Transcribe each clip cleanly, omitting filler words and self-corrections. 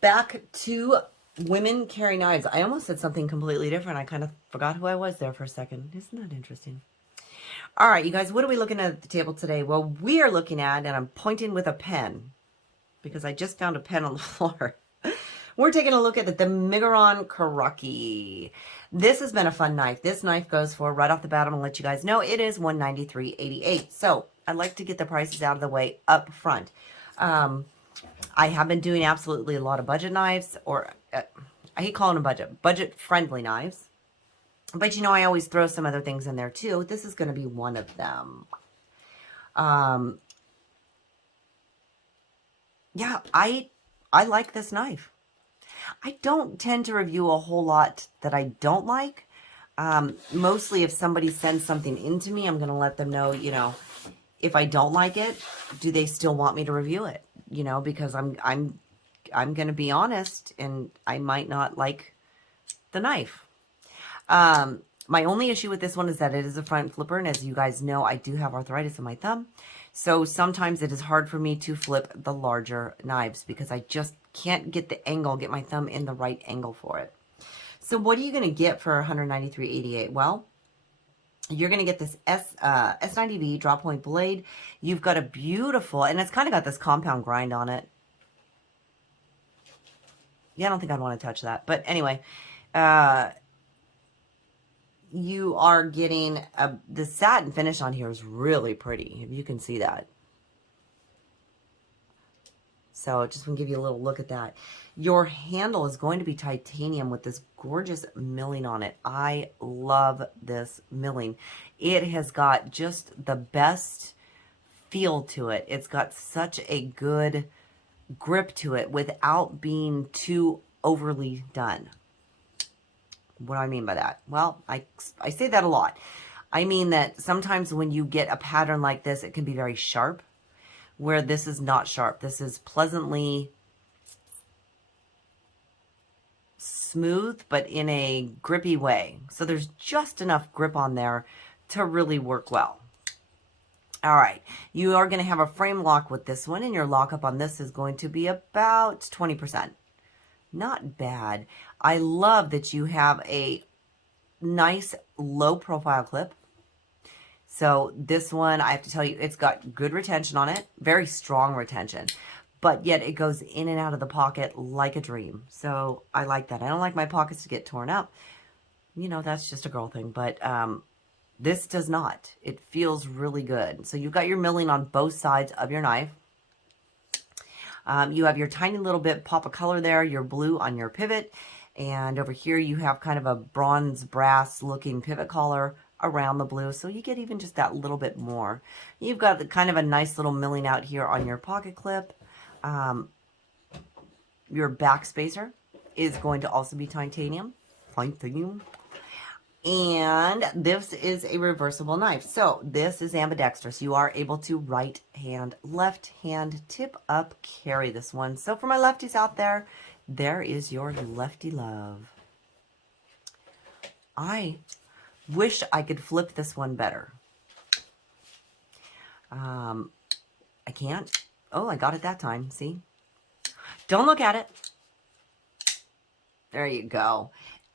back to Women Carry Knives. I almost said something completely different. I kind of forgot who I was there for a second. Isn't that interesting? All right, you guys, what are we looking at the table today? Well, we are looking at, and I'm pointing with a pen because I just found a pen on the floor. We're taking a look at the Miguron Kuraki. This has been a fun knife. This knife goes for, right off the bat, I'm going to let you guys know, it is $193.88. So I like to get the prices out of the way up front. I have been doing absolutely a lot of budget knives, or I hate calling them budget-friendly knives. But, you know, I always throw some other things in there, too. This is going to be one of them. Yeah, I like this knife. I don't tend to review a whole lot that I don't like. Mostly if somebody sends something into me, I'm going to let them know, you know, if I don't like it, do they still want me to review it? You know, because I'm going to be honest, and I might not like the knife. My only issue with this one is that it is a front flipper, and as you guys know, I do have arthritis in my thumb. So sometimes it is hard for me to flip the larger knives because I just can't get the angle, get my thumb in the right angle for it. So what are you going to get for $193.88? Well, you're going to get this S90V draw point blade. You've got a beautiful, and it's kind of got this compound grind on it. Yeah, I don't think I'd want to touch that. But anyway, you are getting the satin finish on here is really pretty, if you can see that. So just want to give you a little look at that. Your handle is going to be titanium with this gorgeous milling on it. I love this milling. It has got just the best feel to it. It's got such a good grip to it without being too overly done. What do I mean by that? Well, I say that a lot. I mean that sometimes when you get a pattern like this, it can be very sharp, where this is not sharp. This is pleasantly smooth, but in a grippy way. So there's just enough grip on there to really work well. All right, you are going to have a frame lock with this one, and your lockup on this is going to be about 20%. Not bad. I love that you have a nice low profile clip. So this one, I have to tell you, it's got good retention on it, very strong retention, but yet it goes in and out of the pocket like a dream. So I like that. I don't like my pockets to get torn up. You know, that's just a girl thing, but this does not. It feels really good. So you've got your milling on both sides of your knife. You have your tiny little bit pop of color there, your blue on your pivot. And over here you have kind of a bronze brass looking pivot collar around the blue. So you get even just that little bit more. You've got the kind of a nice little milling out here on your pocket clip. Your back spacer is going to also be titanium. And this is a reversible knife. So this is ambidextrous. You are able to right hand, left hand, tip up, carry this one. So for my lefties out there, there is your lefty love. I wish I could flip this one better. I can't. Oh, I got it that time. See? Don't look at it. There you go.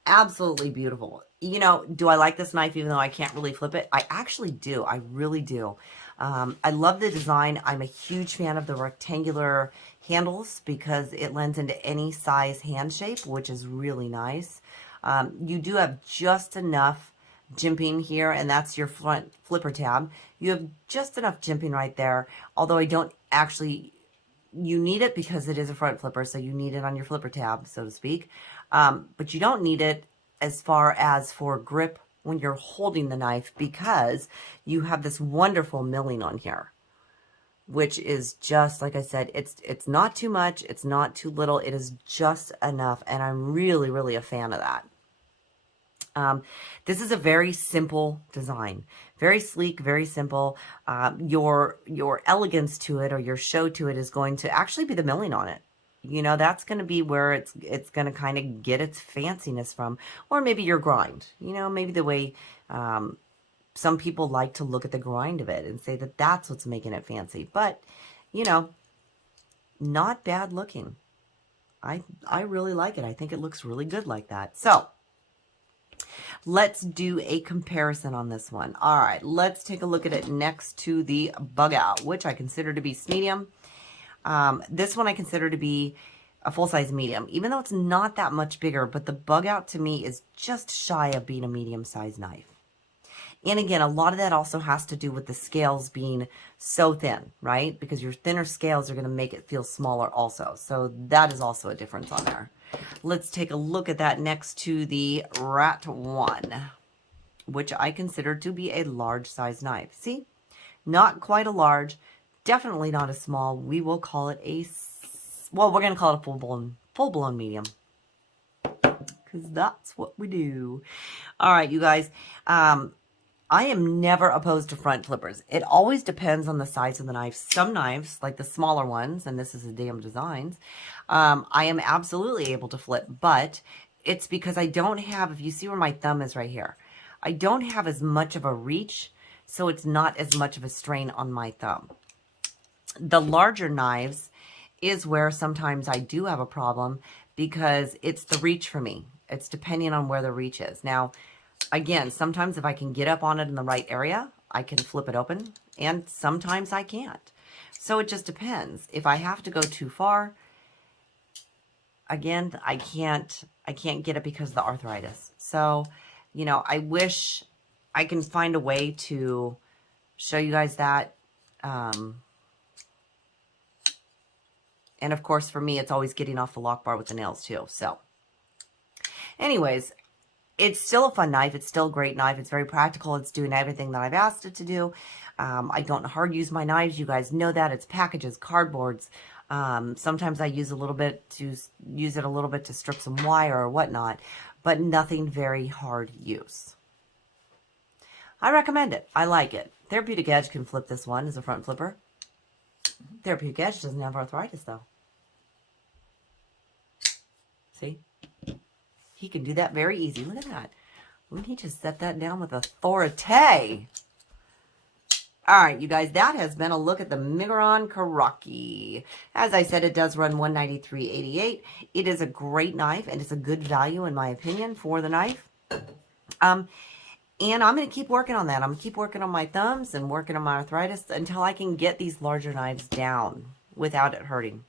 Absolutely beautiful. You know, do I like this knife even though I can't really flip it? I actually do. I really do. I love the design. I'm a huge fan of the rectangular handles because it lends into any size hand shape, which is really nice. You do have just enough jimping here, and that's your front flipper tab. You have just enough jimping right there, although I don't actually... You need it because it is a front flipper, so you need it on your flipper tab, so to speak. But you don't need it as far as for grip when you're holding the knife because you have this wonderful milling on here, which is just, like I said, it's not too much, it's not too little, it is just enough, and I'm really, really a fan of that. This is a very simple design, very sleek, very simple. Your elegance to it or your show to it is going to actually be the milling on it. You know, that's going to be where it's going to kind of get its fanciness from, or maybe your grind. You know, maybe the way some people like to look at the grind of it and say that that's what's making it fancy. But, you know, not bad looking. I really like it. I think it looks really good like that. So let's do a comparison on this one. All right, let's take a look at it next to the Bug Out, which I consider to be medium. This one I consider to be a full-size medium, even though it's not that much bigger, but the Bug Out to me is just shy of being a medium-sized knife. And again, a lot of that also has to do with the scales being so thin, right? Because your thinner scales are going to make it feel smaller also. So that is also a difference on there. Let's take a look at that next to the Rat 1, which I consider to be a large size knife. See? Not quite a large, definitely not a small. We will call it a, well, we're going to call it a full-blown medium. Because that's what we do. All right, you guys. I am never opposed to front flippers. It always depends on the size of the knife. Some knives, like the smaller ones, and this is a Damn Designs, I am absolutely able to flip, but it's because I don't have, if you see where my thumb is right here, I don't have as much of a reach, so it's not as much of a strain on my thumb. The larger knives is where sometimes I do have a problem because it's the reach for me. It's depending on where the reach is. Now, again, sometimes if I can get up on it in the right area, I can flip it open, and sometimes I can't. So it just depends. If I have to go too far, again, I can't get it because of the arthritis. So, you know, I wish I can find a way to show you guys that. And of course, for me, it's always getting off the lock bar with the nails too. So anyways, it's still a fun knife. It's still a great knife. It's very practical. It's doing everything that I've asked it to do. I don't hard use my knives. You guys know that. It's packages, cardboards. Sometimes I use it a little bit to strip some wire or whatnot, but nothing very hard use. I recommend it. I like it. Therapeutic Edge can flip this one as a front flipper. Therapeutic Edge doesn't have arthritis though. See? He can do that very easy. Look at that. He just set that down with authority. All right, you guys, that has been a look at the Miguron Kuraki. As I said, it does run $193.88. It is a great knife, and it's a good value, in my opinion, for the knife. And I'm going to keep working on that. I'm going to keep working on my thumbs and working on my arthritis until I can get these larger knives down without it hurting.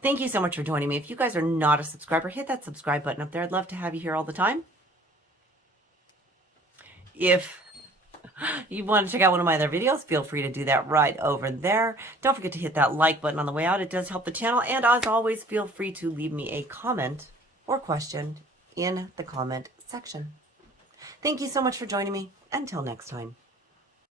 Thank you so much for joining me. If you guys are not a subscriber, hit that subscribe button up there. I'd love to have you here all the time. If you want to check out one of my other videos, feel free to do that right over there. Don't forget to hit that like button on the way out. It does help the channel. And as always, feel free to leave me a comment or question in the comment section. Thank you so much for joining me. Until next time.